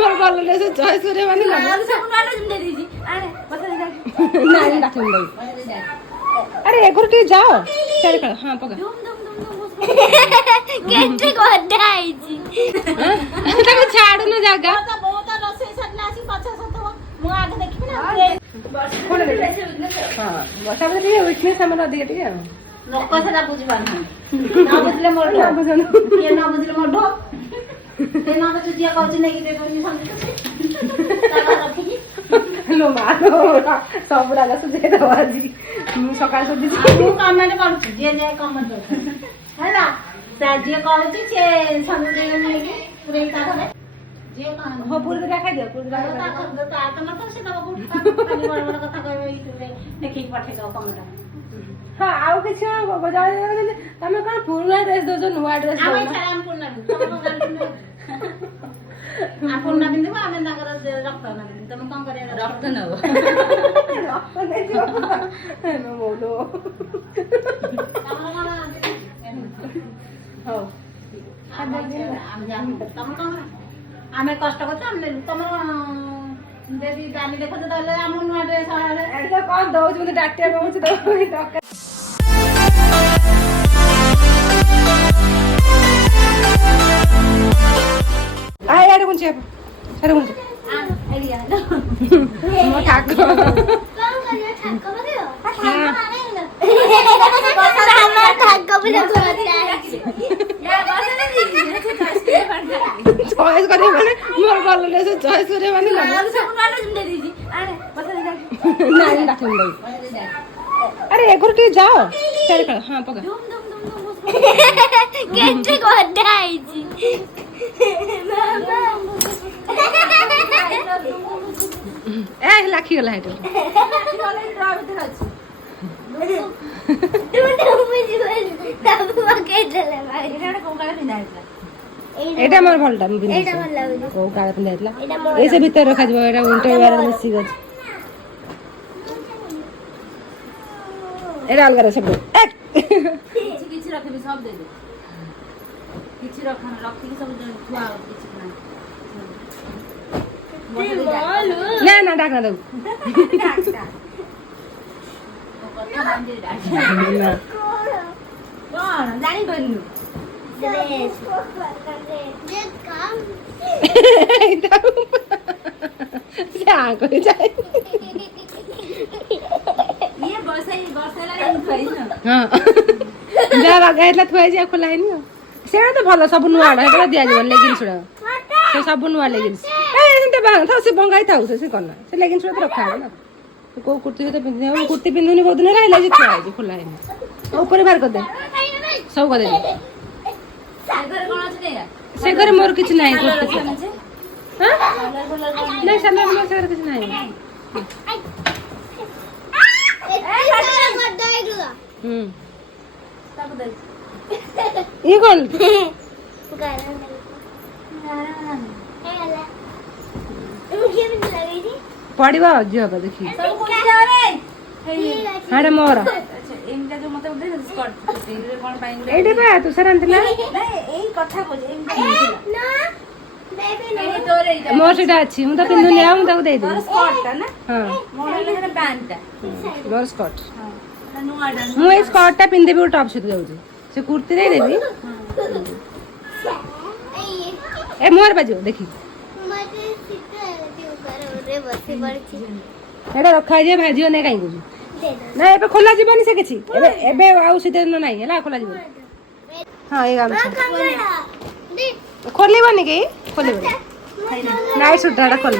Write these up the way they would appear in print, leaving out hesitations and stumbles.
मोर बोल ले से जय सूर्य माने ना सब वाला जिम दे दीजिए अरे बस नहीं डाकूं दे अरे एक गुरटी जाओ चल कर हां पका धूम धूम धूम धूम केटे कोडा आईची ताको छाडू न जागा बहुत रसोई सटना आसी 5-7 मु आगे देखि ना कोन दे हां बसा बसा ଟିକେ ୱିକନେସ୍ ଆମର ଅଧିକ ଟିକେ लोक सेटा बुझबान ना बुझले मोर ये ना बुझले मोर ढो ते ना तो जिया कहछि नै कि दे कोनी समझ ताला रखी लो मारो सब रागा से दे दवाजी मु सकाळ को दी मु कमेंट करछु जे जे कमेंट करछु हैला ता जे कहछि के समझ दे नै कि पूरे का धरे जे कहां हो पूरे का खाइ दियो पूरे का ता त न तो से दबा गुट खाली बड़ बड़ कथा कहबे यूट्यूब रे देखि पठे दो कमेंट हां आउ किछ बजाय तमे कोन पुराना ड्रेस दो जो नुवा ड्रेस दो आमे खाराम पुरना तमे जानि आपण ना बिंदु आमे नगर रक्त ना तमे कोन करे रक्त न हो रक्त नै दियो नो बोलो तमरा हो आमे कष्ट करछ आमे तमरा देवी दानी देखो तो दले आम नुआ ड्रेस आले एटा कोन दो जो डाक्टर पहुंच दो आय आरे कुंचे अरे कुंचे आइडिया मो ठाक कौन करियो ठाक करियो चॉइस करे माने मोर बोल ले से चॉइस करे माने ना नहीं डाकूं दे अरे एक गुरटी जाओ चल कर हां पका केटे कोडा आईची ए लाखी गला हेटो एटा मोर भलटा मी बिन एटा भल लागो को काळे पिन देतला एसे भीतर रखा जबो एटा विंटर वेयर मिसी गछ एटा अलग रे सब किछि रखबी सब दे दे किछि रखन रखती सब थुआ किछि ना ना डाक ना दो कौन जानी बन्नु जा कोई जाए ये बसैला थुआई न हां जा लगाइला थुआई जा खोला हैनी सेडा तो भलो सब नुआ हेडा दिया जब लेगिन छुडा से सब नुआ लेगिन ए एंते बा था से बंगाई थाउ से करना से लेगिन छुडा तो रखा है ना को कुर्ती तो पिंदे हम कुर्ती पिंदुनी बहुत दिन रहला जे थुआ है खोला हैनी ऊपर बाहर कर दे सब कर दे सागर कोन अछि ने से घर मोर किछ नाही कुर्ती हां नहीं सल्ला मोर से किछ नाही ये कौन पड़वा जो अब देखी हाडे मोर एमटा जो मते उठे स्कर्ट रे कोन पाइन एडे बा तू सरंत ना नहीं एई कथा बोल एमटा ना बेबी तोरे मोर सेटा अछि मु त पिंदुनी आ मु ताको दे दे स्कर्ट ता ना हां मोर ले पैंट ता मोर स्कर्ट हां नुआ डा मु ए स्कर्ट टा पिंदे भी टॉप से जाउछी से कुर्ती दे देबी ए मोर बाजो देखी मते सीता ती ऊपर रे बसे पड़ची एडा रखा जे भाजियो ने काई कुछ ना एबे खोला जीवनी से किछि एबे एबे आउ सीधे न नाही हला खोला जीवन हां ए गाम दे खोलिबनी के खोलिबनी नाइ सुटाडा खोल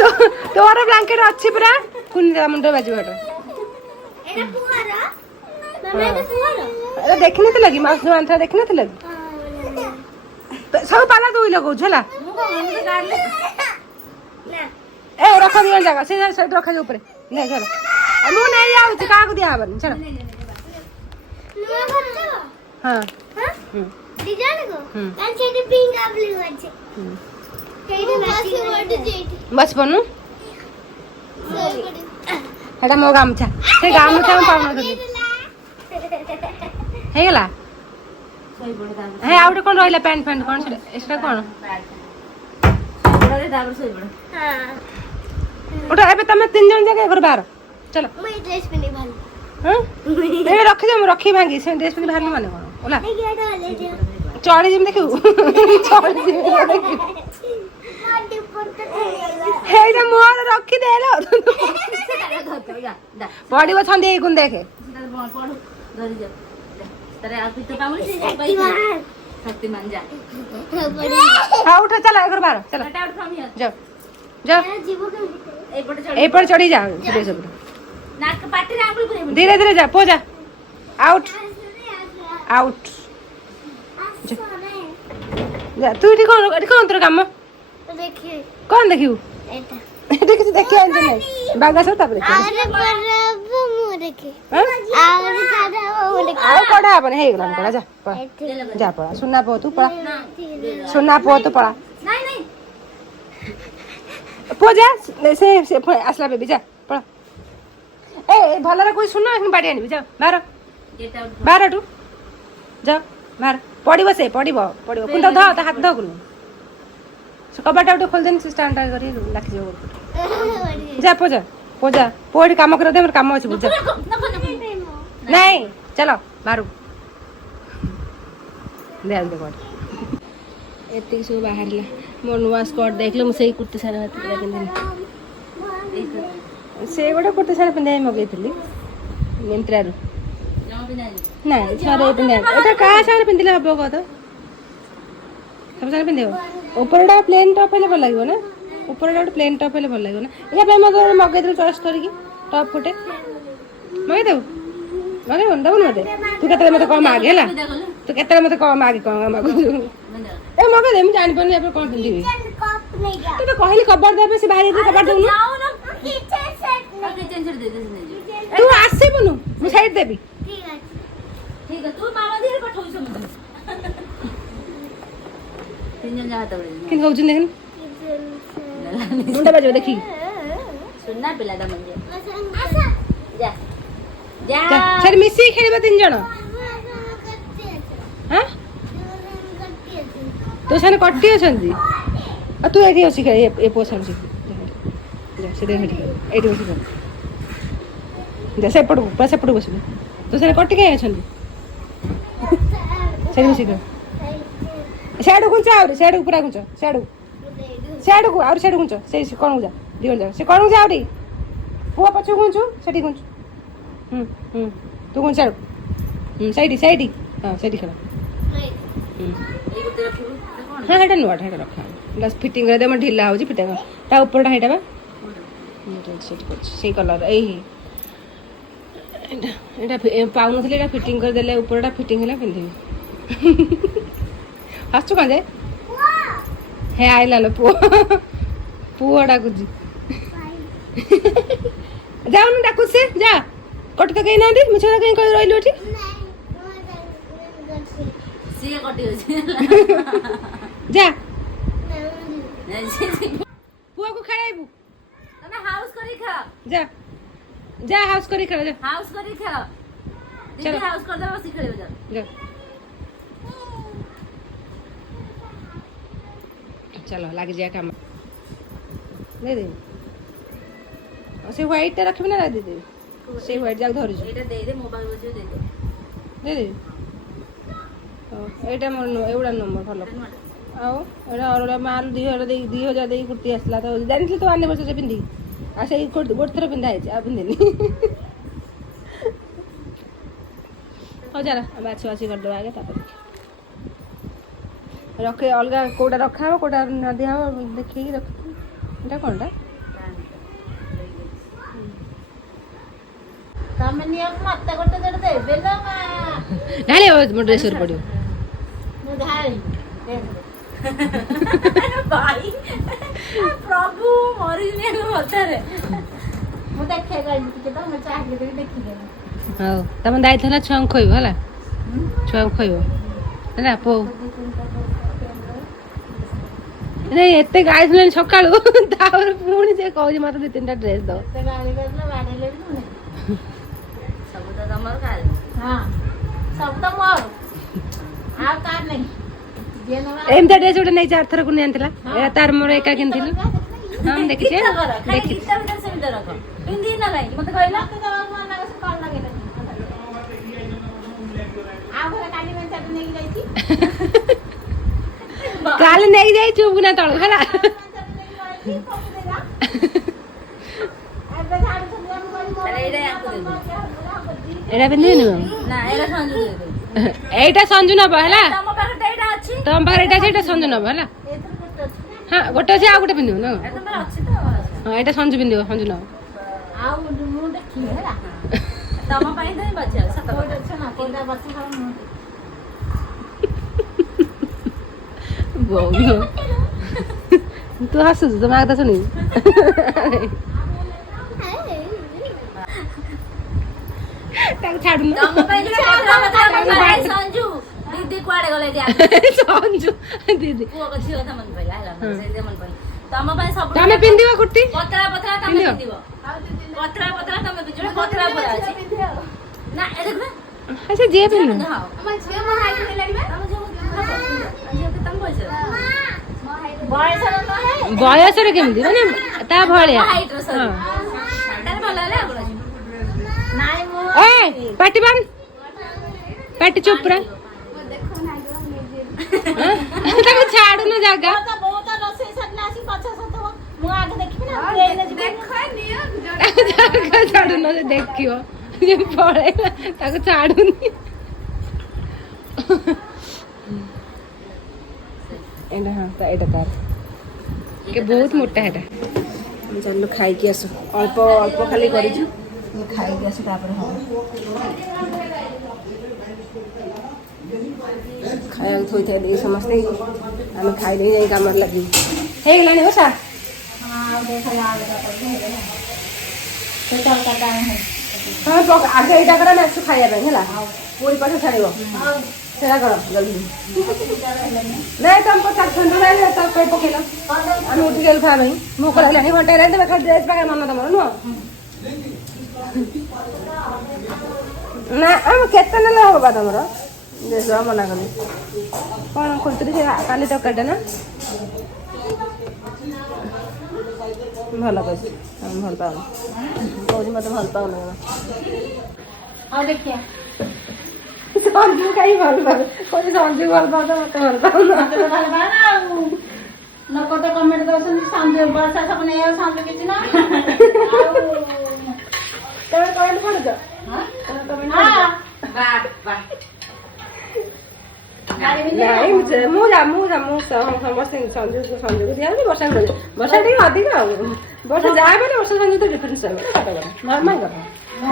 तो तोरा ब्लैंकेट अछि पूरा कुन मुंडो बाजू हटा एटा पुआरा मम्मी तो पुआरा अरे देखने तो लगी मास नुआन था देखने तो लगी तो सब पाला दोई लगो झला मु को मम्मी काट ले ना ए रख दिया जगह से साइड रखा जो ऊपर ले चलो मु नहीं आउ छी का को दिया हबन चलो नुआ करछो हां हां डिजाइन को कान सेटी पिंक आ ब्लू अछि केइटे मैचिंग वर्ड जेटी बस बनू हेटा मो गामछा से गामछा हम पाउन दे हे गेला ଶୋଇପଡେ ତାପରେ ହେ ଆଉ ଗୋଟେ କଣ ରହିଲା ପ୍ୟାଣ୍ଟ ଫ୍ୟାଣ୍ଟ କଣ ସେଟା କଣ ଶୋଇପଡେ ତାପରେ ଶୋଇପଡେ ওটা ଏବେ ତମେ 3 ଜଣ ଯାକ ଘର ବାହାର ଚलो ମୁଁ ଏ ଡ୍ରେସ୍ ପିନ୍ଧି ଭଲ ହଁ ଏବେ ରଖିଦିଅ ମୁଁ ରଖି ଭାଙ୍ଗି ସେ ଡ୍ରେସ୍ ପିନ୍ଧି ବାହାରିଲୁ ମାନେ କଣ ଓଲା ଏ ଗେଟ ହଲେ ଦିଅ ଚଢି ଯିବି ଦେଖିବୁ ଚଢି ଯିବି ଦେଖିବୁ ମାଟି ପଟ ଖେଳିଲା ହେଇଟା ମୋର ରଖି ଦେଲ ପଡିବ ଛନ୍ଦି ଏଇ ଗୁଣ ଦେଖେ ପଢୁ ଧରି ଯା ତାରେ ଆଉ ପିତ ପାଉନି ସେ ପାଇଛି ଶକ୍ତିମାନ ଯା ହଁ ଉଠ ଚାଲ ଘର ବାହାର ଚାଲ ଏଟା ଆଉଟ ଫ୍ରମ ହିୟର ଯାଅ ଯାଅ ଯିବ କେମିତି ଏଇପଟେ ଚଢ ଏଇପଟେ ଚଢି ଯା ଡ୍ରେସ୍ ଉପରେ ନାକ ପାଟିରେ ଆଙ୍ଗୁଳି ପୁରେଇବୁ ଧୀରେ ଧୀରେ ଯା ପో ଯା ଆଉଟ୍ ଆଉଟ୍ ଯା ତୁ ଏଠି କଣ ତୋର କାମ ଦେଖି କଣ ଦେଖିବୁ ଏଟା ଏଠି କିଛି ଦେଖି ଆଣିଛ ନାହିଁ ବାଗା ସବୁ ତାପରେ ଦେଖିବୁ। ଆରେ ପରାବ ମୁଁ ଦେଖି ହଁ? ଆହୁରି ଖାዳ ମୁଁ ଦେଖି ଆଉ କଢା ହବନି ହେଇଗଲାଣି କଢା ଯା ପଳା ଯା ପଳା ସୁନା ପୁଅ ତୁ ପଳା ସୁନା ପୁଅ ତୁ ପଳା ନାଇଁ ନାଇଁ ପୁଅ ଯା ସେ ପୁଣି ଆସିଲା ବେବି ଯା ପଳା ଏ ଭଲରେ କହି ଶୁଣ ବାଡ଼ି ଆଣିବି ଯା ବାହାର ଗେଟ୍ ଆଉଟ ବାହାର ଏଠୁ ଯା ବାହାର ପଡ଼ିବ ସେ ପଡ଼ିବ ପୁଣି ତ ତା ହାତ ଧକୁନି ସେ କବାଟା ଗୋଟେ ଖୋଲିଦେନି ସେ ଷ୍ଟାଣ୍ଡ କରି ଲାଖିଯିବ ଯା ପୁଅ ଏଠି କାମ କରିବା ଦେ ମୋର କାମ ଅଛି ବୁଝା ନାଇଁ ଚାଲ ବାହାରକୁ ଏତିକି ସବୁ ବାହାରିଲା ମୋ ନୂଆ ସ୍କର୍ଟ ଦେଖିଲେ ମୁଁ ସେଇ କୁର୍ତ୍ତୀ ଶାଢ଼ୀ ପିନ୍ଧିଲି ସେ ଗୋଟେ କୁର୍ତ୍ତୀ ଶାଢ଼ୀ ପିନ୍ଧିବା ମଗେଇଥିଲି ମିନ୍ତ୍ରାରୁ ନାଇଁ ଥରେ ପିନ୍ଧିବା ଏଇଟା କାହା ସାଙ୍ଗରେ ପିନ୍ଧିଲେ ହବ କହ ତ ସବୁ ସାଙ୍ଗରେ ପିନ୍ଧିବ ଉପରଟା ପ୍ଲେନ୍ ଟପ୍ ହେଲେ ଭଲ ଲାଗିବ ନା ଉପରଟା ଗୋଟେ ପ୍ଲେନ୍ ଟପ୍ ହେଲେ ଭଲ ଲାଗିବ ନା ଏହା ପାଇଁ ମୋତେ ମଗେଇଦେବୁ ଚଏସ୍ କରିକି ଟପ୍ ଗୋଟେ ମଗେଇଦେବୁ ମଗେଇବନି ଦେବୁନି ମୋତେ ତୁ କେତେବେଳେ ମୋତେ କହ ମାଗେ ହେଲା ତୁ କେତେବେଳେ ମୋତେ କହ ମାଗେ କଣ ମାଗୁଛୁ ଏ ମଗେଇଦେ ମୁଁ ଜାଣିପାରୁନି ଏବେ କ'ଣ ପିନ୍ଧିବି ତୁ ତ କହିଲି କବାଟ ଦେବେ ସେ ବାହାରି କବାଟ ଦେଉନୁ ତୁ ଆସିବୁନୁ ମୁଁ ସାଇଡ୍ ଦେବି ଠିକ ଅଛି ତୁ ମାମା ଦିହରେ ପଠଉଛୁ ମୋତେ ତିନି ଜଣ ଯାହା ହାତ କେମିତି ହଉଛନ୍ତି ଦେଖିନି ମୁଣ୍ଡ ବାଜିବ ଦେଖିକି ସୁନା ପିଲାଟା ମଞ୍ଜି ଯା ଯା ସେଠି ମିଶିକି ଖେଳିବା 3 ଜଣ ହଁ ତୋ ସାଙ୍ଗରେ କଟି ଅଛନ୍ତି ଆଉ ତୁ ଏଠି ଅଛି ଖେଳି ଏ ପୁଅ ସାଙ୍ଗେ ସେ ଏଇଠି ବସି ଖେଳ ଯା ସେପଟକୁ ପୁରା ସେପଟକୁ ବସିବୁ ତୋ ସାଙ୍ଗରେ କଟି କାହିଁ ଅଛନ୍ତି ସେଠି ବସି ଖେଳ ସିଆଡ଼କୁ ଘୁଞ୍ଚ ଆହୁରି ସିଆଡ଼କୁ ପୁରା ଘୁଞ୍ଚ ସିଆଡ଼କୁ ଆହୁରି ସିଆଡ଼କୁ ଘୁଞ୍ଚ ସେଇ କଣକୁ ଯା ଦୁଇ ଜଣ ଯାକ ସେ କଣକୁ ଯା ଆହୁରି ପୁଅ ପଛକୁ ଘୁଞ୍ଚୁ ସେଠି ଘୁଞ୍ଚୁ ତୁ ଘୁଞ୍ଚ ସିଆଡ଼କୁ ସେଇଠି ହଁ ସେଇଠି ଖେଳ ହଁ ସେଇଟା ନୂଆଟା ସେଇଟା ରଖା ବାସ୍ ଫିଟିଂ କରିଦେବେ ମୋର ଢିଲା ହେଉଛି ଫିଟିଂ ତା ଉପରଟା ସେଇଟା ବା ସେଠି କରୁଛି ସେଇ କଲର୍ ଏଇଟା ପାଉନଥିଲି ଏଇଟା ଫିଟିଂ କରିଦେଲେ ଉପରଟା ଫିଟିଂ ହେଲା ପିନ୍ଧିବି ହସୁଛୁ କ'ଣ ଯେ ହେ ଆଇଲା ଲୋ ପୁଅ ଡାକୁଛି ଯାଉନୁ ଡାକୁଛି ସେ ଯା କଟି ତ କେହି ନାହାନ୍ତି ମିଛ କାହିଁ କହି ରହିଲୁ ଏଠି ସିଏ କଟି ଅଛି ଯା ପୁଅକୁ ଖେଳେଇବୁ ତମେ ହାଉସ କରି ଖେଳ ଯା ହାଉସ କରି ଖେଳ ଯା ହାଉସ କରି ଖେଳ ଦିଦି ହାଉସ କରିଦବ ବସି ଖେଳିବ ଯା चलो लग जाए काम दे दे से व्हाइट रखबे ना दे दे से व्हाइट जाक धरि एटा दे दे मोबाइल बजे दे दे एटा मोर एवडा नंबर भलो आओ एटा और माल 2000 दे कुर्ती आसला तो जानथि तो आने वर्ष पिंदी आ से गोट थर पिंदा है आ पिंदेनी हो जरा बाछी बाछी कर दो आगे तापर रखे अलग कोटा रखा हो कोटा न दिया हो देखी रख एटा कोनटा तमे नियम मत गोटे जड़ देबे ना नाले मो ड्रेस ऊपर पडियो मु धाई भाई प्रभु मरि ने मथरे मु देखे गई कि तो मैं चाह के देखि दे हां तमे दाई थला छंग खोइबो हला छंग खोइबो हला पो नहीं एते गाय सुन सकाळू तावर पुणी जे कहू मत 2-3टा ड्रेस दो से गाली करला बाडले भी सब तो तमर काल हां सब तो मोर ଆଉ କାହାର ନାହିଁ ଯିଏ ନବା ଏମିତି ଡ୍ରେସ୍ ଗୋଟେ ନେଇଛି ଆର ଥରକୁ ନେଇଥିଲା ଏଇଟା ତାର ମୋର ଏକା କିଣିଥିଲୁ ହଁ ମୁଁ ଦେଖିଛି ଦେଖିଛି ଗୀତା ଭିତରେ ସେମିତି ରଖ ପିନ୍ଧି ନା କାହିଁକି ମତେ କହିଲା ତ ମନା କର କଣ ଲାଗିଲା ଆଉ ଘରେ କାଲି ମେଞ୍ଚା ନେଇକି ଯାଇଛି କାଲି ନେଇକି ଯାଇ ଚୁପ୍ ନା ତଳକୁ ହେଲା ଏଇଟା ପିନ୍ଧିବିନି ନା ଏଇଟା ସଞ୍ଜୁ ଦେଇଦେବି ଏଇଟା ସଞ୍ଜୁ ନବ ହେଲା ତମ ପାଖରେ ତ ଏଇଟା ଅଛି ତମ ପାଖରେ ଏଇଟା ଅଛି ଏଇଟା ସଞ୍ଜୁ ନବ ହେଲା ଏଥିରେ ଗୋଟେ ଅଛି ହଁ ଗୋଟେ ଅଛି ଆଉ ଗୋଟେ ପିନ୍ଧିବ ନା ଏଟା ତମର ଅଛି ତ ହଁ ଏଇଟା ସଞ୍ଜୁ ପିନ୍ଧିବ ସଞ୍ଜୁ ନବ ଆଉ ମୁଁ ଦେଖିବି ହେଲା ତମ ପାଇଁ ତ ହିଁ ବାଛିବା ସତ କଥା ଅଛି ନା କୋଉଟା ବାଛି ଖାଉ ମୁଁ ବୋଉ ତୁ ହସୁଛୁ ତୋ ମା କଥା ଶୁଣିବି ତାକୁ ଛାଡୁନ ତମ ପାଇଁ ଯୋଉଟା କଥା ଭାଇ ସଞ୍ଜୁ ଦିଦି କୁଆଡେ ଗଲେ ଯେ ସଞ୍ଜୁ ଦିଦି ପୁଅ ଝିଅ କଥା ମନେ ପଇଲା ହେଲା ସେଇଟା ମନେ ପଇଲା ତମ ପାଇଁ ସବୁ ତମେ ପିନ୍ଧିବ କୁର୍ତ୍ତି ପତଳା ପତଳା ତମେ ପିନ୍ଧିବ ପତଳା ପତଳା ତମେ ପିନ୍ଧିବ ପତଳା ପୁରା ଅଛି ନା ଏ ଦେଖ ଆଚ୍ଛା ଯିଏ ପିନ୍ଧୁ ହଁ ଆମ ଝିଅ ମୋ ହାଇଟ୍ ହେଲାଣି ବା ଆମ ଝିଅ ତମ ବୟସ ବୟସରେ କେମିତି ମାନେ ତା ଭଳିଆ ହାଇଟ୍ ର ସରି ତାହେଲେ ଭଲ ହେଲା ଆଉ ନାଇଁ ମୁଁ ଏ ପାଟି ବାନ୍ ପାଟି ଚୁପ ପୁରା ତାକୁ ଛାଡୁନ ଜାଗା ବହୁତ ରୋଷେଇ ସରିଲା ଆସି ପଛ ସତ ମୁଁ ଆଗ ଦେଖିବି ନା ଟ୍ରେନରେ ଯିବି ଜାଗା ଛାଡୁନ ସେ ଦେଖିବ ଯେ ପଳେଇଲା ତାକୁ ଛାଡୁନି ଏଇଟା ହଁ ଏଇଟା ତାର ବହୁତ ମୋଟା ଏଇଟା ଚାଲୁ ଖାଇକି ଆସୁ ଅଳ୍ପ ଅଳ୍ପ ଖାଲି କରିଛୁ ଖାଇକି ଆସୁ ତାପରେ ହବ ଖାଇବାକୁ ଥୋଇଥାଏ ଦେଇ ସମସ୍ତେ ଆମେ ଖାଇଦେଇ ଯାଇ କାମରେ ଲାଗିବୁ ହେଇଗଲାଣି ବସା ହଁ ଆଗ ଏଇଟା କର ନା ଆସୁ ଖାଇବା ପାଇଁ ହେଲା ପୁରୀ ପାଠ ଛାଡ଼ିବ ସେଇଟା କର ଜଲ୍ଦି ନାଇଁ ତମ ଛାଡ଼ୁଛନ୍ତି ତାକୁ ପକେଇଲ ଆମେ ଉଠିକି ଗଲୁ ଖାଇବା ପାଇଁ ମୁଁ କହିଲାଣି ଘଣ୍ଟେ ହେଲାଣି ତମେ ଖାଲି ଡ୍ରେସ୍ ପାଖରେ ମନ ତମର ନୁହଁ ନା ଆମ କେତେ ନେଲେ ହବ ବା ତମର ଡ୍ରେସ୍ ମନା କଲି କ'ଣ ଖୋଲୁଥିଲି ସେ କାଲି ତରକାରୀଟା ନା ଭଲ କହିଛି ଆମେ ଭଲ ପାଉନି କହୁଛି ମୋତେ ଭଲ ପାଉନି ଆଉ ଦେଖିଆ ସଞ୍ଜୁ କାହିଁ ଭଲ ପାଉ କହୁଛି ସଞ୍ଜୁ ଭଲ ପାଉଛ ମୋତେ ଭଲ ପାଉନ ଲୋକ ତ କମେଣ୍ଟ ଦଉଛନ୍ତି ସଞ୍ଜୁ ବର୍ଷା ସବୁ ନେଇ ଆଉ ସଞ୍ଜୁ କିଛି ନା ତମେ କମେଣ୍ଟ ପଢୁଛ ନାଇଁ ମୁଁ ସମସ୍ତେ ସଞ୍ଜକୁ ଦିଆହଉଛି ବର୍ଷାକୁ ବର୍ଷା ଟିକେ ଅଧିକ ଆଉ ବର୍ଷା ଯାହା ବି ବର୍ଷା ସଞ୍ଜୁ ତ ଡିଫରେନ୍ସ ରହିବ ସତ କଥା ନର୍ମାଲ କଥା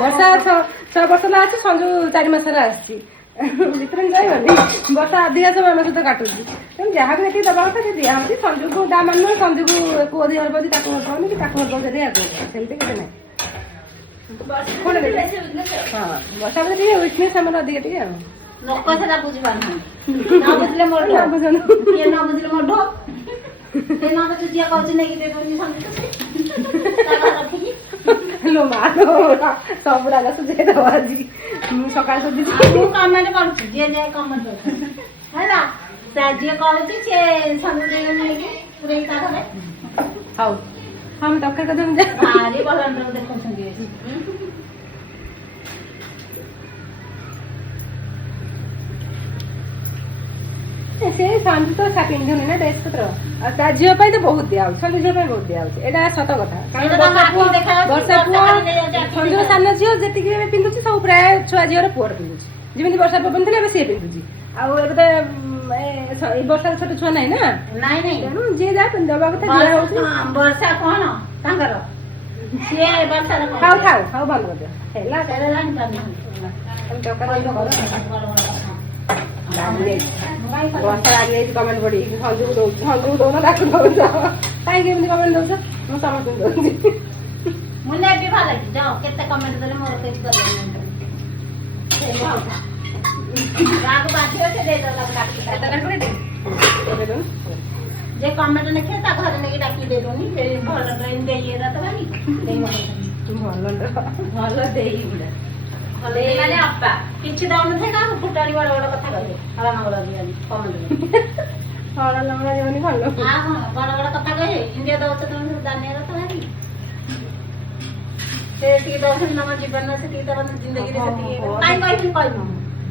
ବର୍ଷା 6 ବର୍ଷ ହେଲା ଅଛି ସଞ୍ଜୁ 4 ମାସ ହେଲା ଆସିଛି ଡିଫରେନ୍ସ ରହିବନି ବର୍ଷା ଅଧିକା ସମୟ ଆମ ସହିତ କାଟୁଛି ତେଣୁ ଯାହାକୁ ଯେତିକି ଦେବା କଥା ସେ ଦିଆହଉଛି ସଞ୍ଜୁକୁ ତା ମାନେ ସଞ୍ଜୁକୁ ପୁଅ ଦି ଭଲ ପାଉଛି ତାକୁ ଭଲ ପାଉନି କି ତାକୁ ଭଲ ପାଉଛି ଦିଆକୁ ସେମିତି କିଛି ନାହିଁ ହଁ ବର୍ଷା ବୋଧେ ଟିକେ ୱିକନେସ୍ ଆମର ଅଧିକ ଟିକେ ଆଉ ଲୋକ ସେଟା ବୁଝିପାରୁନାହାନ୍ତି ନ ବୁଝିଲେ ମୋର କିଏ ନ ବୁଝିଲେ ମୋର ଢୋ ସେ ନ ବୁଝି ଯିଏ କହୁଛି ନେଇକି ଦେଇଦେଉଛି ସଞ୍ଜୁ ରଖିକି ଲୋ ମା ସବୁ ରାଗ ସୁଝେଇ ଦେବ ଆଜି ମୁଁ ସକାଳେ ସୁଝିଛି ମୁଁ କମେଣ୍ଟ କରୁଛି ଯିଏ ଯିଏ କମେଣ୍ଟ କରୁଛି ହେଲା ଯିଏ କହୁଛି ସେ ସଞ୍ଜୁ ନେଇକି ପୁରେଇ ତା ଘରେ ହଉ ହଁ ମୁଁ ତରକାରୀ କରିଦେବି ଯା ଭାରି ଭଲ ଦେଖୁଛନ୍ତି ସେ ସଞ୍ଜୁ ତ ପିନ୍ଧୁନି ନା ଡ୍ରେସ୍ ପତ୍ର ଆଉ ତା ଝିଅ ପାଇଁ ତ ବହୁତ ଦିଆହଉଛି ସଞ୍ଜୁ ଝିଅ ପାଇଁ ବହୁତ ଦିଆହଉଛି ଏଇଟା ସତ କଥା କାରଣ ବର୍ଷା ପୁଅ ସଞ୍ଜୁର ସାନ ଝିଅ ଯେତିକି ଏବେ ପିନ୍ଧୁଛି ସବୁ ପ୍ରାୟ ଛୁଆ ଝିଅର ପୁଅର ପିନ୍ଧୁଛି ଯେମିତି ବର୍ଷା ପୁଅ ପିନ୍ଧୁଥିଲେ ଏବେ ସିଏ ପିନ୍ଧୁଛି ଆଉ ଏବେ ତ ଏଇ ବର୍ଷାର ଛୋଟ ଛୁଆ ନାହିଁ ନା ନାଇଁ ନାଇଁ ତେଣୁ ଯିଏ ଯାହା ପିନ୍ଧିବା କଥା ଦିଆ ହଉଛି ବର୍ଷା କଣ ତାଙ୍କର ସିଏ ବର୍ଷାର ଖାଉ ଖାଉ ଖାଉ ବନ୍ଦ କରିଦିଅ ହେଲା ସେଇଟା ଜାଣିପାରୁନାହାନ୍ତି ବର୍ଷା ଲାଗିଯାଇଛି କମେଣ୍ଟ ପଢିକି ସଞ୍ଜୁକୁ ଦଉଛି ସଞ୍ଜୁକୁ ଦଉନ ତାକୁ ଦଉଛ କାହିଁକି ଏମିତି କମେଣ୍ଟ ଦଉଛ ମୁଁ ସମସ୍ତଙ୍କୁ ଦଉଛି ମୁଁ ନେବି ଭଲ କି ଯାଅ କେତେ କମେଣ୍ଟ ଦେଲେ ମୋର କିଛି କରିବେନି ଯାହାକୁ ବାଧିବ ସେ ଦେଇଦେବ ଯେ କମେଣ୍ଟ ଲେଖେ ତା ଘରେ ନେଇକି ଡାକି ଦେଇଦଉନି ସେ ଭଲ ଡ୍ରେନ୍ ଦେଇ ଇଏଟା ତ ଭାରି ଭଲ ଦେଇ ଗୁଡା ହଳଦୀ ମାନେ ଅପା କିଛି ଦଉନଥାଏ କାହାକୁ ଫୁଟାଣି ବଡ ବଡ କଥା କହିବେ ହଳ ନଙ୍ଗଳ ଦିଅନି କମେଣ୍ଟ ହଳ ଲଙ୍ଗଳା ଯିବନି ଭଲ ଆଉ କଣ ବଡ ବଡ କଥା କହିବେ ଇଣ୍ଡିଆ ଦଉଛ ତମେ ସବୁ ଦାନିଆର ତ ଭାରି ସେ ଟିକେ ଦଉଛନ୍ତି ତମ ଜୀବନ ସେତିକି ତମ ଜିନ୍ଦଗିରେ ସେତିକି କାଇଁ କହିବି କହିବ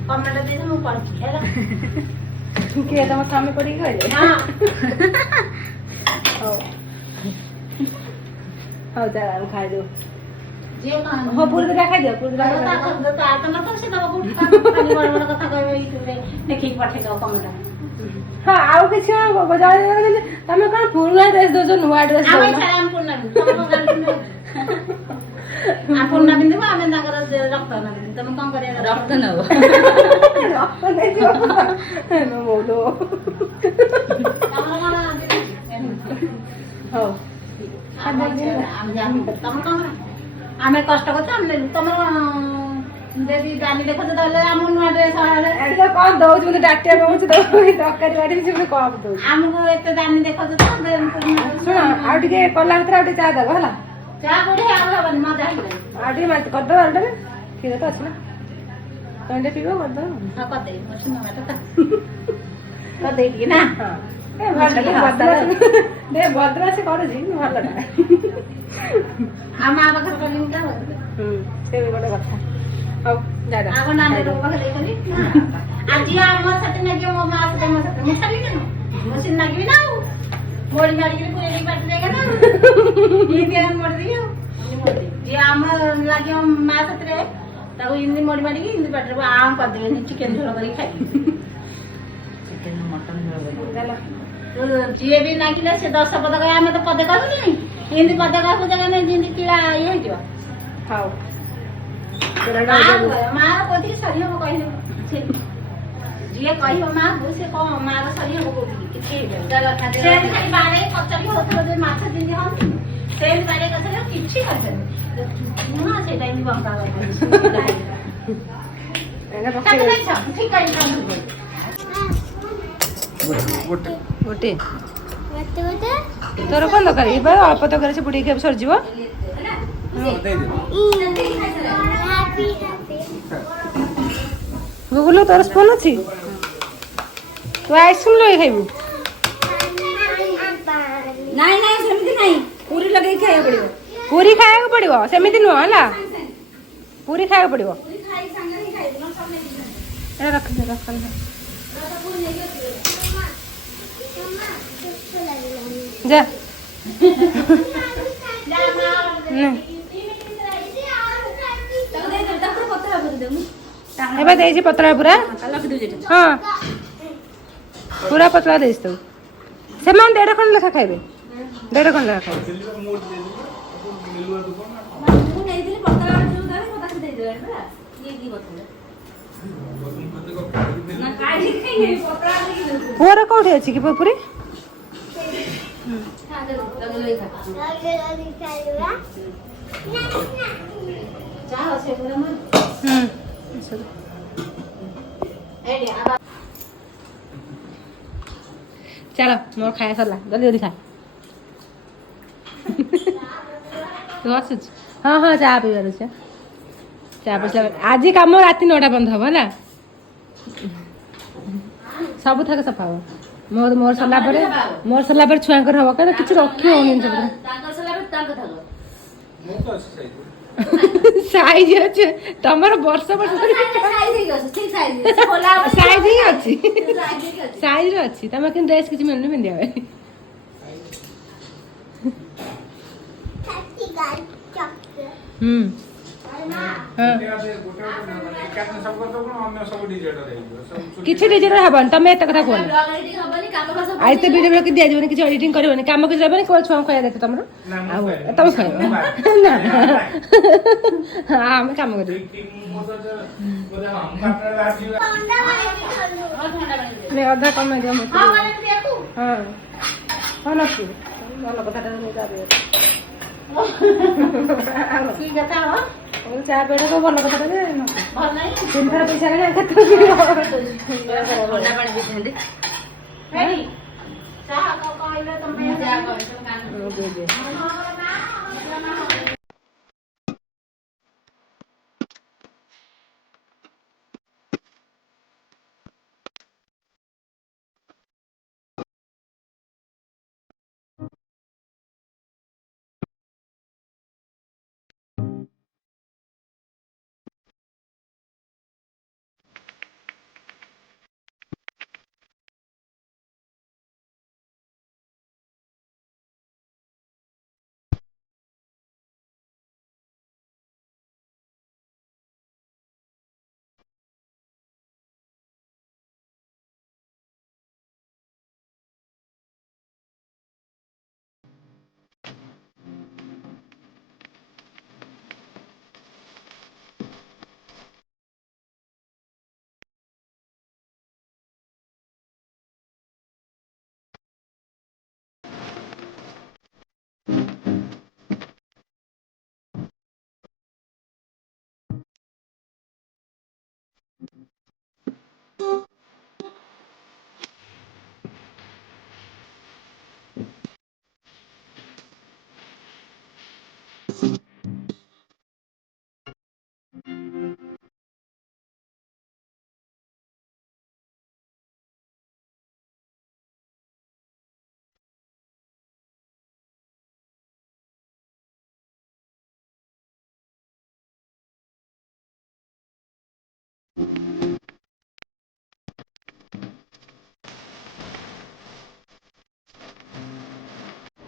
କମେଣ୍ଟ ଦେଇଛି ମୁଁ ପଢିଛି ହେଲା କିଏ ତମ ସ୍ୱାମୀ ପଡିକି କହିଲେ ହଁ ହଉ ହଉ ତାହେଲେ ଆମେ ଖାଇଦେବୁ ଯିଏ କଣ ହଁ ପୁରୀ ଦିଟା ଖାଇଦିଅ ପୁରୀ ଦିଟା ତା ତ ନଥିବ ସେ ଦବ କୋଉଠି ଖାଲି ବଡ ବଡ କଥା କହିବେ ୟୁଟ୍ୟୁବରେ ଦେଖିକି ପଠେଇଦବ କମେଣ୍ଟ ହଁ ଆଉ କିଛି ତମେ କଣ ପୁରୁଣା ଡ୍ରେସ ଦଉଛ ନୂଆ ଡ୍ରେସ ଆମେ ଦଉଛ ଛାଡା ଆମେ ପୂର୍ଣ୍ଣା ପିନ୍ଧୁ ଆମେ ପୂର୍ଣ୍ଣା ପିନ୍ଧିବୁ ଆମେ ତାଙ୍କର ରକ୍ତ ପିନ୍ଧୁ ତମେ କଣ କରିବା ରକ୍ତ ନବ ତମର କଣ ହଉ ତମର କଣ ଆମେ କଷ୍ଟ କରୁଛୁ ଆମେ ନେଲୁ ତମର ଯଦି ଦାମୀ ଦେଖୁଛ ତାହେଲେ ଆମ ନୂଆ ଡ୍ରେସ କଣ ଦଉଛି ମୋତେ ଡାକିବା କହୁଛି ତରକାରୀ ବାଡ଼ି କମ ଦଉଛି ଆମକୁ ଏତେ ଦାମୀ ଦେଖୁଛ ତ ଶୁଣ ଆଉ ଟିକେ କଲା ଭିତରେ ଆଉ ଟିକେ ଚା ଦେବ ହେଲା ଚା କୋଉଠି ଆଉ ହବନି ମଜା ହେଇଯିବ ଆଉ ଟିକେ କରିଦେବ ଆଉ ଟିକେ କ୍ଷୀର ତ ଅଛି ନା ତମେ ଟିକେ ପିଇବ କରିଦେବ ହଁ କରିଦେବି ମୋର ସିନା ବାଟ ତ କରିଦେଇ ଟିକେ ନା ବଦମାସି କରୁଛି ଭଲଟା ଆଉ ମା ପାଖରେ କରିବି କାହା ସେ ବି ଗୋଟେ କଥା ହଉ ଦାଦା ଆଉ ନାନୀ ଲୋକ ପାଖରେ ଦେଇକରି ଆଜି ଆମ ସାଥେ ନାଗିବ ମୋ ମା ସାଥେ ମୋ ସାଥେ ମୁଁ ଖାଲି କେନ ମୁଁ ସିନା ନାଗିବି ନା ଆଉ ମୋଡି ମାରିକିରି ପୁରେଇ ପାଟି ଦେଇକା ନା ଇଏ ମୋଡି ଦେଇ ଆଉ ଯିଏ ଆମ ଲାଗିବ ମା ସାଥିରେ ତାକୁ ଇନ୍ତି ମୋଡି ମାରିକି ଇନ୍ତି ପାଟିରେ ଆଁ କରିଦେବେ ଚିକେନ ଝୋଳ କରିକି ଖାଇବି ଚିକେନ ମଟନ ଝୋଳ ଯିଏ ବି ନାଗିଲେ ସେ 10 ପଦ କହେ ଆମେ ତ ପଦେ କହିବୁନି ଏମିତି ପଦେ କହିବୁ ଜାଗା ନାଇଁ ଯେମିତି କିଳା ଇଏ ହେଇଯିବ ହଉ ମାର କୋଉଠିକି ସରି ହବ କହିଲେ ଯିଏ କହିବ ମାକୁ ସେ କଣ ମାର ସରି ହବ କୋଉଠିକି କିଛି ହେଇଯିବ ଖାଲି ବାଡେଇ କଚଡି ହଉଥିବ ଯେ ମାଛ ଯେମିତି ହନ୍ତି ସେମିତି ବାଡେଇ କଚଡି କିଛି କରିପାରିବ ହଁ ସେଇଟା ଏମିତି ବଙ୍କା ଠିକ ଗୋଟେ ତୋର କଣ ଦରକାର ଏବେ ଅଳ୍ପ ତରକାରୀ ସେ ବୁଡେଇ ଖାଇବ ସରିଯିବ ଗୁଗୁଲୁ ତୋର ସ୍ପୁନ୍ ଅଛି ତୁ ଆଇସ୍କ୍ରିମ୍ ଲଗେଇ ଖାଇବୁ ନାଇଁ ନାଇଁ ସେମିତି ନାଇଁ ପୁରୀ ଲଗେଇ ଖାଇବାକୁ ପଡିବ ପୁରୀ ଖାଇବାକୁ ପଡିବ ସେମିତି ନୁହଁ ହେଲା ପୁରୀ ଖାଇବାକୁ ପଡିବ ରଖିଦେ ରଖ ଯା ଏବେ ଦେଇଛି ପତଳା ପୁରା ହଁ ପୁରା ପତଳା ଦେଇଛି ତୁ ସେମାନେ 1.5 ଖଣ୍ଡ ଲେଖା ଖାଇବେ 1.5 ଖଣ୍ଡ ଲେଖା ଖାଇବେ ପୁଅର କୋଉଠି ଅଛି କି ପୁରୀ ଚାଲ ମୋର ଖାଇବା ସରିଲା ଜଲ୍ଦି ଜଲ୍ଦି ଖା ତୁ ହସୁଛୁ ହଁ ହଁ ଚା ପିଇବାର ଅଛି ଚା ପିଇଲା ଆଜି କାମ ରାତି 9ଟା ବନ୍ଦ ହବ ହେଲା ସବୁଥର ସଫା ହବ ମୋର ସରିଲା ପରେ ଛୁଆଙ୍କର ହବ କାରଣ କିଛି ରଖି ହଉନି ସାଇଜ ଅଛି ତମର ବର୍ଷ ସାଇଜ ହିଁ ଅଛି ସାଇଜ ଅଛି ତମର କିନ୍ତୁ ଡ୍ରେସ୍ କିଛି ମିଳୁନି ପିନ୍ଧିବା ପାଇଁ କିଛି ଡିଜିଟାଲ ହବନି ତମେ ଏତେ କଥା କୁହନି ଆଜି ତ ଭିଡ଼ିଓ ବ୍ଲଗ ଦିଆଯିବନି କିଛି ଏଡିଟିଂ କରିବନି କାମ କିଛି ରହିବନି କେବଳ ଛୁଆଙ୍କୁ ଖାଇବା ଦେଖ ତମର ଆଉ ତମେ ଖାଇବ ନା ଆମେ କାମ କରିବୁ ଅଧା କମେଇ ଦିଅ ହଁ ହଁ ନଥିବ ଭଲ କଥାଟା ଚା ପିଇବା ତ ଭଲ କଥା ଯେ 3 ଥର ପଇସା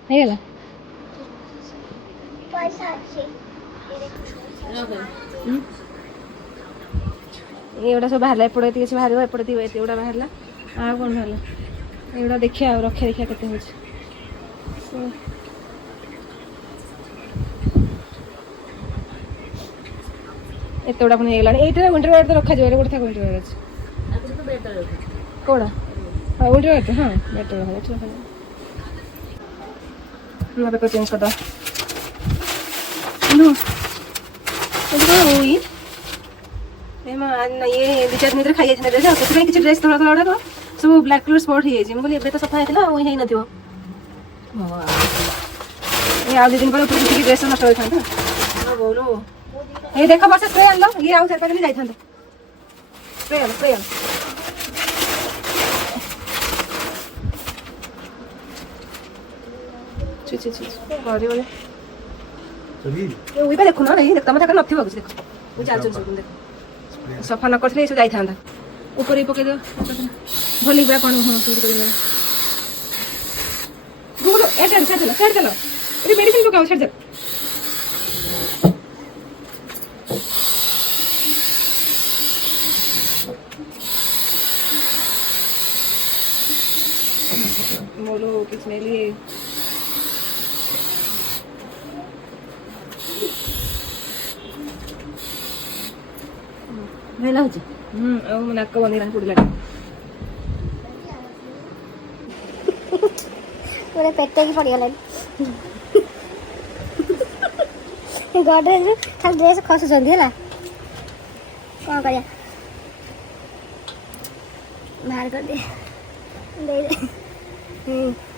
ହେଇଗଲା ପଇସା ଅଛି ଏଗୁଡ଼ା ସବୁ ବାହାରିଲା ଏପଟେ ଏତିକି କିଛି ବାହାରିବ ଏପଟେ ଏତେ ଗୁଡ଼ା ବାହାରିଲା ଆଉ କ'ଣ ବାହାରିଲା ଏଗୁଡ଼ା ଦେଖିବା ଆଉ ଦେଖିବା କେତେ ହେଉଛି ଏତେ ଗୁଡ଼ା ପୁଣି ହେଇଗଲାଣି ଏଇଟା ୱିଣ୍ଟର ୱେୟାର ତ ରଖାଯିବ ଏଇଟା ଗୋଟେ ଥାକ ୱିଣ୍ଟର ୱେୟାର ଅଛି କେଉଁଟା ହଁ ୱିଣ୍ଟର ୱେୟାର ତ ହଁ ବେଟର ରଖାଯିବ ନୂଆ ପେପର ଚେଞ୍ଜ କରିଦେବା ये दी चार दिन खाई जाइए ड्रेस से किसी ड्रेस थोड़ा थोड़ा गुड़ाक सब ब्लाक कलर स्पट हो जाए मुझे तो सफा होता है ही नथिबो ये आ दिन पर किसी ड्रेस नष्ट होता बोलो ये देख बस स्प्रे आन लो ये आउ चार पाँच दिन जाता स्प्रे आन देखो ना नहीं देखता मतलब नथिबो किसी देखो वो चार चल देखो सफा न करथिले सब जाइथांदा ऊपर ही पके दो भली बा कोन हो सब कर ले गुलो ए छाड़ चलो ये मेडिसिन पकाओ छाड़ दे मोलो किछ नहीं लिए भेला होची ଆଉ ନାକ ବନ୍ଧେଇଲାଣି ପଡ଼ିଲାଣି ପୁରା ପେଟକି ପଡ଼ିଗଲାଣି ଗଡ଼ରେଜରୁ ଖାଲି ଡ୍ରେସ୍ ଖସୁଛନ୍ତି ହେଲା କ'ଣ କରିବା ବାହାର କରିଦିଏ ଦେଇଦେ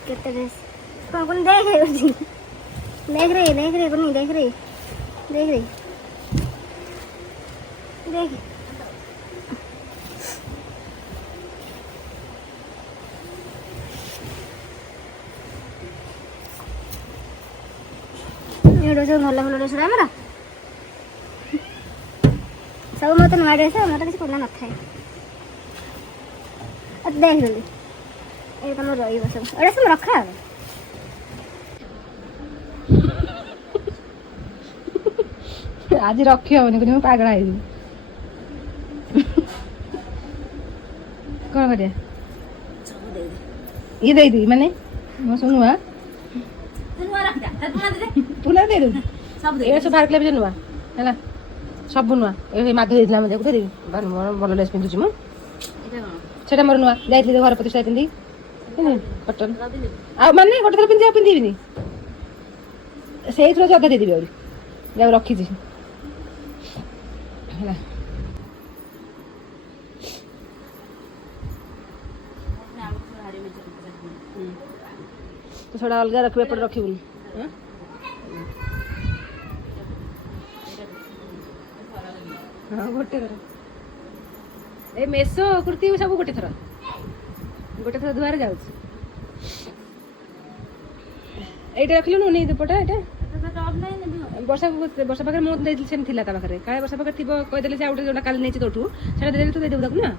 କେତେ ଡ୍ରେସ୍ କ'ଣ କ'ଣ ଦେଖ रे कुनी देख रे देख सब भल भल ड्रेस आमर सब मत नुआ ड्रेस मत किसी पुराना न थाए देख जल्दी ये तुम रही सब एटा सब रखा आज रखी हमें कि पागड़ा है कौन कर ये दे दी मैंने मो सुनुआ पुना दे दू ये सब बाहर के नुआ है सब नुआ ये माध देला मजे उठे भल ड्रेस पिंधुची मु सेटा मोर नुआ जाइली घर प्रतिष्ठा पिंधि कटन आ माने गोटे थर पिंधि पिंधिबिनी से जगह देदेवी आ जा रखी तो थोड़ा अलग रखबे पर रखिबुन हां गोटे थर ए मेसो कुर्ती सब गोटे थर दुआरे जाउछ एटा रखिलु नै दुपटा एटा वर्षा वर्षा पाखे मुझे देती सेम थिला ता पाखे काले वर्षा पाखे थिबो कहि देले जे आउटे जोटा काल नेछि तोठू सेटा देले तू दे देबू ताकू ना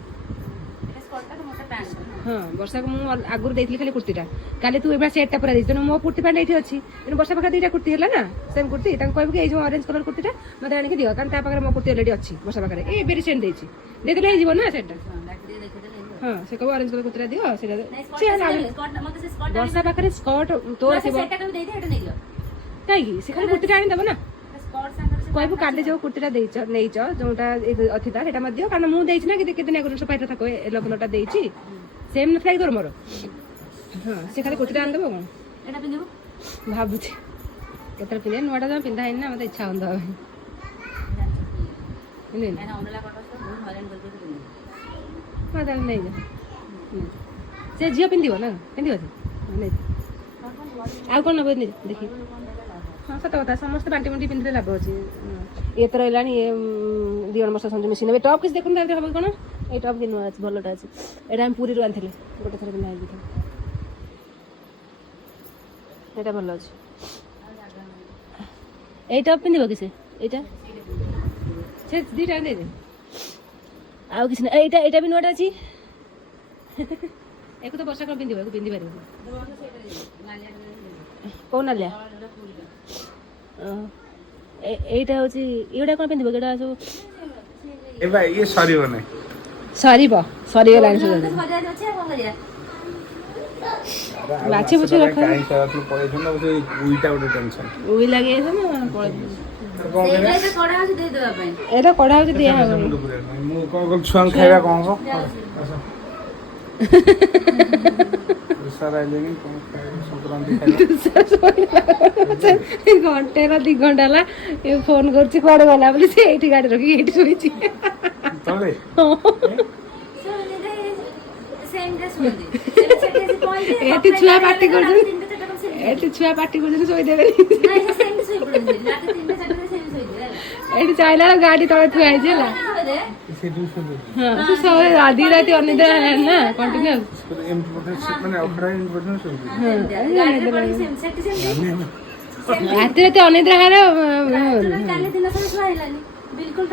हाँ वर्षा को मु आगुर देइथली खाली कुर्तीटा काले तू एबा सेटटा पूरा देइछ मो कुर्ती पैंट एठी अछि एन वर्षा पाखे दुईटा कुर्ती हैला ना सेम कुर्ती तां कहबो कि ए जो ऑरेंज कलर कुर्तीटा मते आनि के दियो कारण ता पाखे मो कुर्ती ऑलरेडी अछि वर्षा पाखे ए बेरी सेंट देइछि दे देले जीवन ना सेटटा हाँ से कहबो ऑरेंज कलर कुर्तीटा दियो सेटा से वर्षा पाखे स्कर्ट तोर थिबो सेटा कम दे दे एटा नै लो काई से खाली कुर्तीटा आनि देबो ना कहबो काले जो कुर्तीटा देइछ नेइछ जोटा अथिता सेटा मध्य कारण मु देइछ ना कि केते ना गुरु पाइता थाको येलो कलरटा देइछि सेम न फ्लैग तोर मोर हां से खाली कुर्तीटा आनि देबो कोन एटा पिंदबो भाबुछि केतर पिले नोटा जो पिंदा हैन ना मते इच्छा होंदा नहीं ना ओनला कटस बहुत हॉलैंड करके ହଁ ତାହେଲେ ନେଇଯା ସେ ଝିଅ ପିନ୍ଧିବ ନା ପିନ୍ଧିବ ସେ ନେଇ ଆଉ କ'ଣ ନେବ ଦେଖି ହଁ ସତ କଥା ସମସ୍ତେ ବାଣ୍ଟି ବାଣ୍ଟି ପିନ୍ଧିଲେ ଲାଭ ଅଛି ଇଏ ତ ରହିଲାଣି ଇଏ 2 ବର୍ଷ ସଞ୍ଜ ମିଶି ନେବେ ଟପ୍ କିଛି ଦେଖୁନ ତା ହେବ କ'ଣ ଏଇ ଟପ୍ କି ନୂଆ ଅଛି ଭଲଟା ଅଛି ଏଇଟା ଆମେ ପୁରୀରୁ ଆଣିଥିଲେ ଗୋଟେ ଥର ପିନ୍ଧା ହେଇଥିଲା ଏଇଟା ଭଲ ଅଛି ଏଇ ଟପ୍ ପିନ୍ଧିବ କି ସେ ଏଇଟା ସେ ଦୁଇଟା ଦେଇଦେ ଆଉ କିଛି ନା ଏଇଟା ଏଇଟା ବି ନୂଆଟା ଅଛି ଏକୁ ତ ବର୍ଷା କ'ଣ ପିନ୍ଧିବ ଏକୁ ପିନ୍ଧି ପାରିବ କେଉଁ ନାଲିଆ এইটা হচ্ছে এগুলা কোন পিন্ধিব এগুলা সব এবা ইয়ে সরিব না সরিব সরিগলানি সব বাছে বুঝে রাখো কাই সারাতু পড়ে জন্য ওই উইটা ওটা টেনশন উই লাগি আছে না পড়ে ସେଇଟା କଢା ହଉଛି ଦେଇଦେବା ପାଇଁ এটা কড়া হচ্ছে দিয়া হবে ମୁଁ କଣ କଲ ଛୁଆଁ ଖାଇବା କଣ କହ ସାରା ଆଇଲେନି କଣ ଖାଇବା ସଂକ୍ରାନ୍ତି ଖାଇବା ঘন্টা না 2 ঘন্টা ହେଲା ଏ ଫୋନ କରୁଛି କୁଆଡେ ଗଲା ବୋଲି ସେ ଏଇଠି ଗାଡି ରଖି ଏଇଠି ଶୋଇଛି ତଳେ ଏଠି ଛୁଆ ପାଟି କରୁଛନ୍ତି ଏଠି ଛୁଆ ପାଟି କରୁଛନ୍ତି ଶୋଇଦେବେନି ଏଠି ଚାଇଲା ବେଳେ ଗାଡି ତଳେ ଥୁଆ ହେଇଛି ହେଲା ସେଠୁ ସବୁ ହଁ ସେ ଶୋଇ ରାତି ରାତି ଅନିଦ୍ରା ହେଲାଣି ନା କଣ୍ଟିନ୍ୟୁ ଏମିତି ବୋଧେ ମାନେ ଅଖଡା ଏମିତି ବୋଧେ ସବୁ ରାତି ରାତି ଅନିଦ୍ରା ହେଲା ବିଲକୁଲ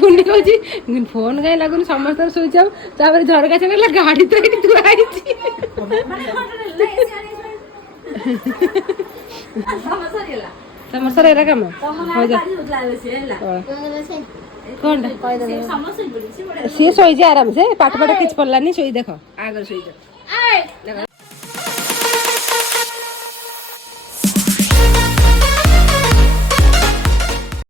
ଗୁଣ୍ଡି କହୁଛି ଫୋନ କାହିଁ ଲାଗୁନି ସମସ୍ତଙ୍କର ସୁଇଚ୍ ଅଫ୍ ତାପରେ ଝରକା ଚାଲିଲା ଗାଡି ତ ଏଠି ଥୁଆ ହେଇଛି ତମର ସାର୍ ଏରା କାମ କଣଟା ସିଏ ଶୋଇଛି ଆରାମସେ ପାଠ ପାଠ କିଛି ପଡିଲାନି ଶୋଇ ଦେଖ ଆଗରେ ଶୋଇଛ